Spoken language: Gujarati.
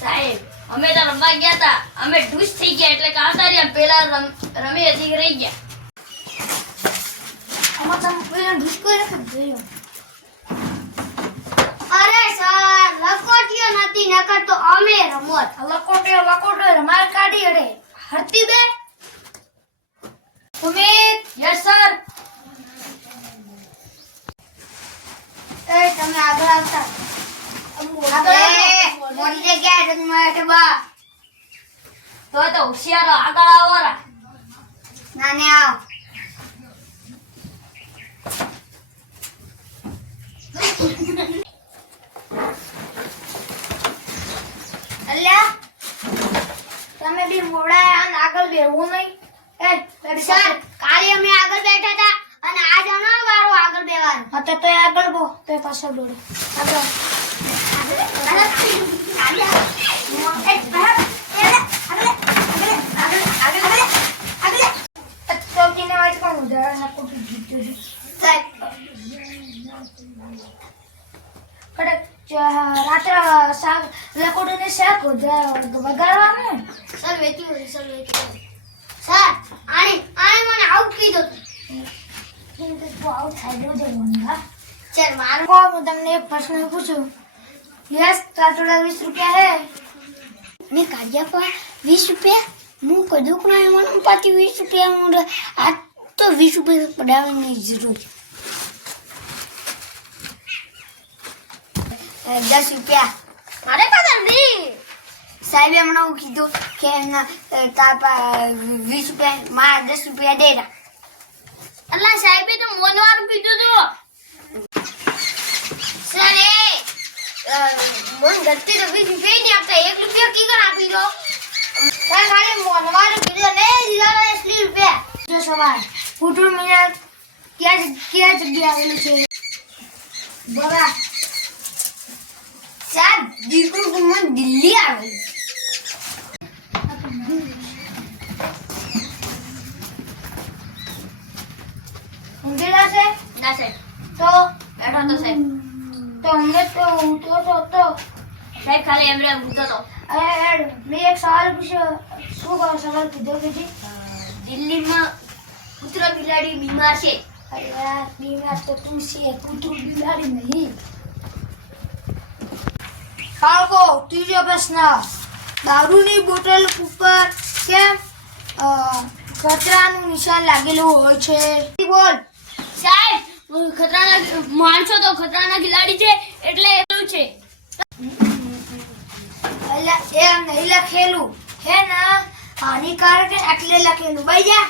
સાહેબ અમે તો રમવા ગયા હતા અમે ઢૂસ થઈ ગયા એટલે કે રહ્યા પેલા રમી હતી રહી ગયા. તમે પેલા જોયો? અરે સર લકોટીઓ નથી નકર તો અમે રમત. લકોટીઓ લકોટીઓ રમાલ કાઢી અરે હરતી બે. સુમિત યસ સર એ તમે આગળ આવતા આગળ આવો. મોટી જગ્યાએ માટે બા. તો તો હોશિયારો, આગળ આવો રા. નાને આવ. અલ્યા, તમે બી મોડા આગળ બેહવું નહીં. એ સર કાલે અમે આગળ બેઠા હતા. અને આ જણો વાળો આગળ બેવાનું હા તો આગળ બો તો પાછળ દોડો. આગળ. રાત્રે શાક લકોડીને શાક વઘા- વઘારવાનું સર વેચી હોય સર વેચી સર આને આને મને આઉટ કીધો. આઉટ થઈ છે મને ચાલ, મારું હું તમને એક પ્રશ્ન પૂછું યસ કાટોડા વીસ રૂપિયા હે. મેં કાઢ્યા પર વીસ રૂપિયા? હું કદુક ના મને પાછી વીસ રૂપિયા હું આ તો વીસ રૂપિયા પડાવવાની જરૂર દસ રૂપિયા. મારે પાસે સાહેબે હું કીધું કે એમના વીસ રૂપિયા, મારા દસ રૂપિયા દેરા અલ્લા સાહેબે તો મોનવાનું કીધું હતું સર મોન મન ગલતી તો બીજી રૂપિયા નહીં આપતા. એક રૂપિયા કી કર આપી દો. સર ખાલી મોનવાનું કીધું ને દીધા એટલી રૂપિયા. જો સવાલ કુટુંબ મિનાર ક્યાં ક્યાં જગ્યા આવેલું છે? બરા. સાહેબ દીકરું ગુમન દિલ્હી આવેલું છે. ના સાહેબ તો બેઠો તો સાહેબ તો અમને તો ઊંઘતો તો તો સાહેબ ખાલી એમને ઊંઘતો તો. અરે મેં એક સવાલ પૂછ્યો. શું કહો સવાલ કીધો કે જી? દિલ્હીમાં કૂતરો બિલાડી બીમાર છે. અરે યાર બીમાર તો તું છે. કૂતરું બિલાડી નહીં. બાળકો ત્રીજો પ્રશ્ન. દારૂની બોટલ ઉપર કેમ? કચરાનું નિશાન લાગેલું હોય છે. બોલ. ખતરાના માણસો તો ખતરાના ખિલાડી છે, એટલે એટલું છે. એ નહીં લખેલું. હે ના, હાનિકારક એટલે લખેલું. ભાઈ જા.